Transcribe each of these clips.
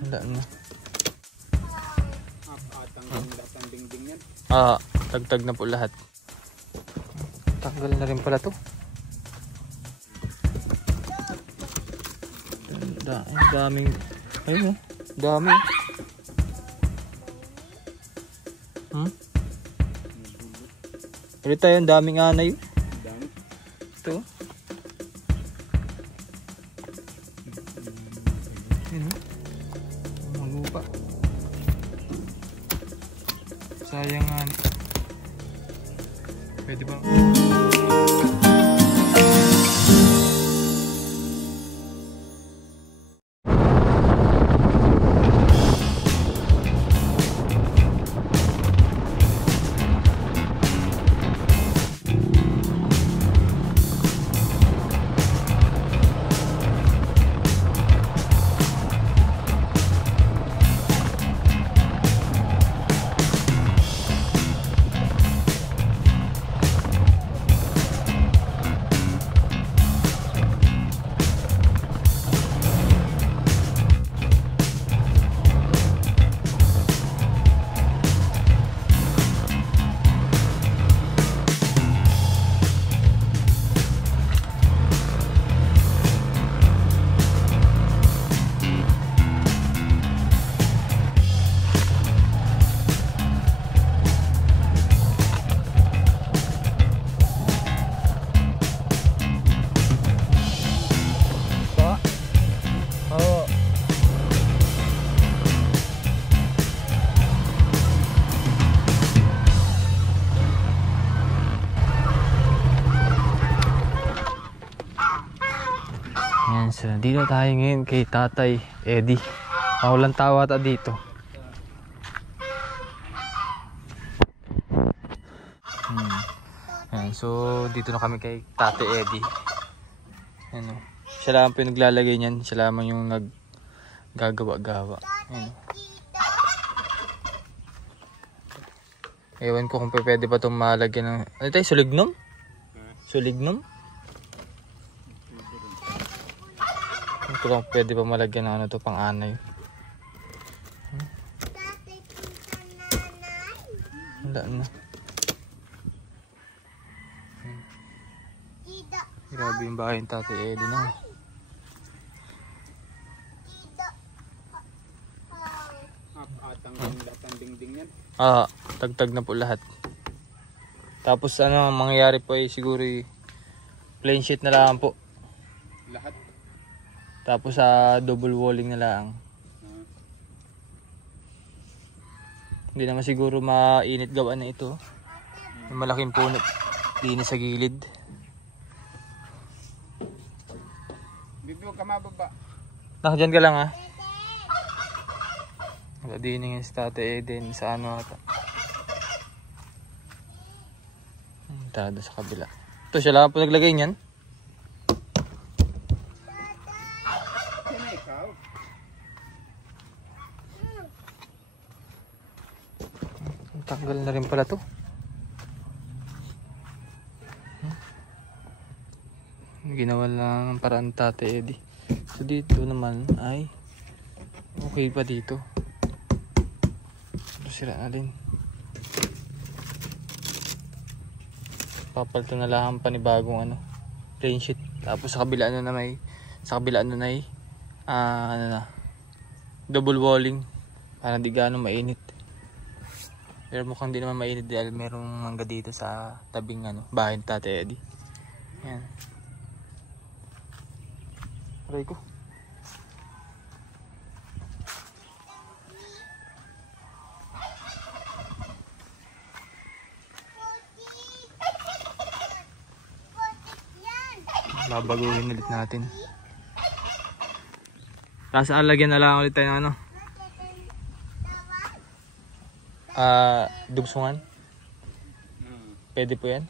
Wala na. Atang dingding yan. Tagtag na po lahat. Tanggal na rin pala to. Daming, ayun dami. Ulit tayo, ang daming anay. Dami. Ito. Malupa. Sayang nga. Pwede ba? So, dito tayo ngayon kay Tatay Eddie. Walang tawa ta dito. So, dito na kami kay Tatay Eddie. Ano, siya lang po yung naglalagay niyan. Siya lamang yung naggagawa-gawa. Ewan ko kung pwede pa itong malagyan ng... Ano tayo? Sulignom? Sulignom? Ito lang pwede pa malagyan ng ano to, pang anay. Wala na. Grabe yung bahay ng Tatay Eddie na. Atang dingding yan. Tagtag na po lahat. Tapos ano mangyayari po ay siguro plain sheet na lang po. Lahat. Tapos double walling na lang. Hindi naman siguro mainit gawaan na ito. May malaking punot din sa gilid. Bibi, huwag ka mababa. Nakadyan ka lang ha. Wala din yung Tatay Eddie sa ano ata. Tada sa kabila. Ito siya lang po naglagay niyan. Tanggal na rin pala to. Ginawa lang ang paraan Tatay Eddie. So dito naman ay okay pa dito. Sira na din. Papalto na lang ang panibagong ano, plain sheet. Tapos sa kabila ano na may ano na, double walling para di gaano mainit. Pero mukhang di naman mainit dahil merong mangga dito sa tabing ano, bahay ni Tatay Eddie. Yan. Aray ko. Babaguhin ulit natin. Tapos alagyan na lang ulit tayo ng ano, dugsungan. Pwede po yan.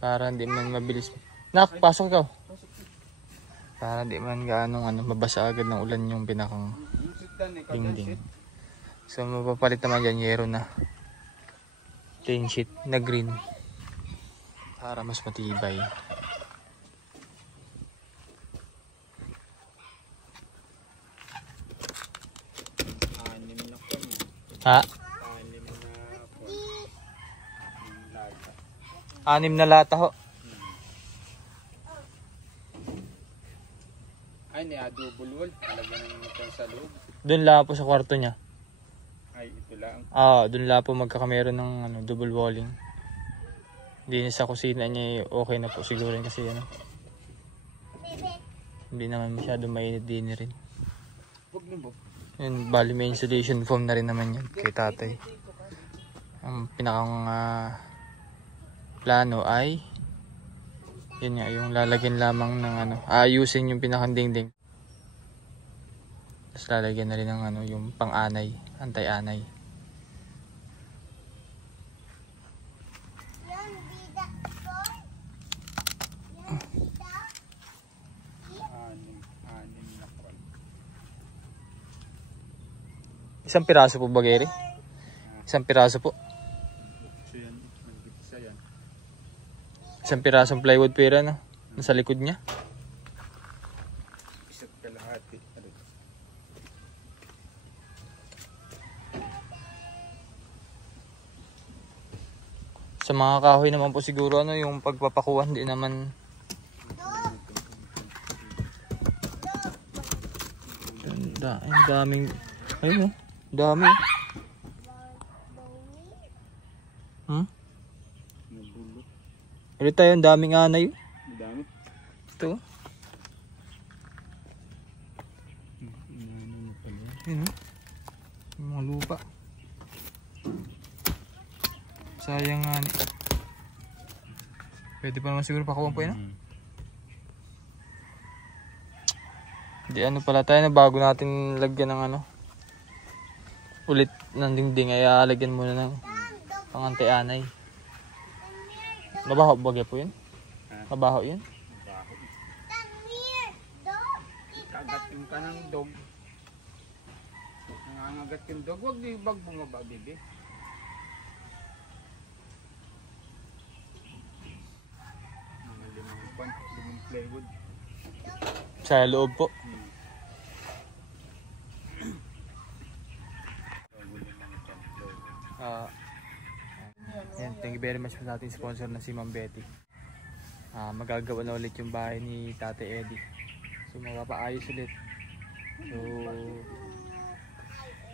Para hindi man mabilis. Nak, pasok ikaw. Para hindi man gaano mabasa agad ng ulan yung pinakang dingding. So mapapalit naman dyan yero na plain sheet na green para mas matibay. Ha? 6 na lata ho. Ay, double wall. Talaga nang ito sa loob. Doon lang po sa kwarto niya. Ay, ito lang. Doon lang po magkakameron ng double walling. Hindi na sa kusina niya okay na po siguro yun kasi hindi naman masyado mainit din rin. Huwag niyo, Bob. Yun, bali may insulation foam na rin naman yun kay tatay. Ang pinakang plano ay yun nga, yung lalagyan lamang ng ayusin yung pinakang dingding. Tapos lalagyan na rin ng yung pang-anay, anti-anay. Isang piraso po ba, Gary? Isang piraso po. So yan, isa yan. Isang pirasong plywood pera nasa likod niya. Isa't kalahati. Sa mga kahoy naman po siguro yung pagpapakuhan di naman. Ang daming ayun dami. Nabulot. Ulit tayo, ang daming anay. Dami. Ito. Yun, yung mga lupa. Sayang nga ni. Pwede pa naman siguro pakuha po yun. Di pala tayo na bago natin lagyan ng ulit ng dingding ay lagyan muna ng pang-anti-anay. Mabaho bagay po yun? Mabaho yun? Kagatin ka ng dog. Nangangagat yung dog. Huwag di bag bumaba, bibi. Limang plywood. Sa loob po. Yan, thank you very much sa ating sponsor na si Ma'am Betty. Magagawa na ulit yung bahay ni Tate Eddie. So magpapaayos ulit. So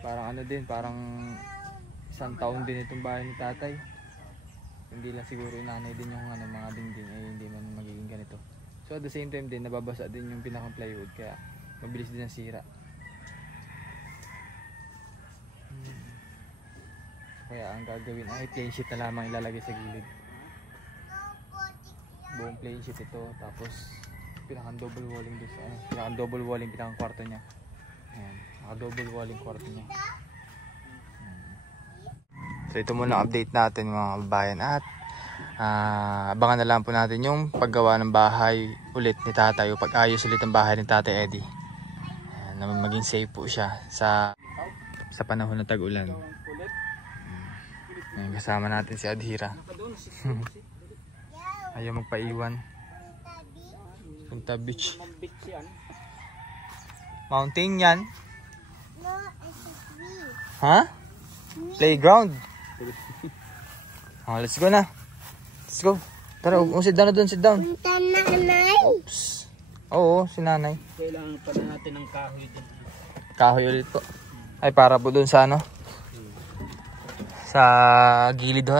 parang parang isang taon din itong bahay ni Tatay. Hindi lang siguro inanay din yung mga dingding ay hindi man magiging ganito. So at the same time din nababasa din yung pinakang plywood kaya mabilis din ang sira. Kaya ang gagawin ay plain sheet na lamang ilalagay sa gilid. Buong plain sheet ito, tapos pinakang double walling dito, pinakang double walling pinakang kwarto niya. Ayan, naka double walling kwarto niya. So ito muna update natin mga kababayan at abangan na lang po natin yung paggawa ng bahay ulit ni Tatay o pag-ayos ulit ng bahay ni Tatay Eddie. Ayan, na maging safe po siya sa panahon ng tag-ulan. Ayan, kasama natin si Adhira. Ayaw magpaiwan. Punta beach. Mountain yan. Ha? Playground. Let's go na. Let's go. Tara, sit down na doon, sit down. Punta nanay. Oops. Oo, si nanay. Kailangan pala natin ng kahoy din. Kahoy ulit po. Ay, para po doon sa sa gilid ho,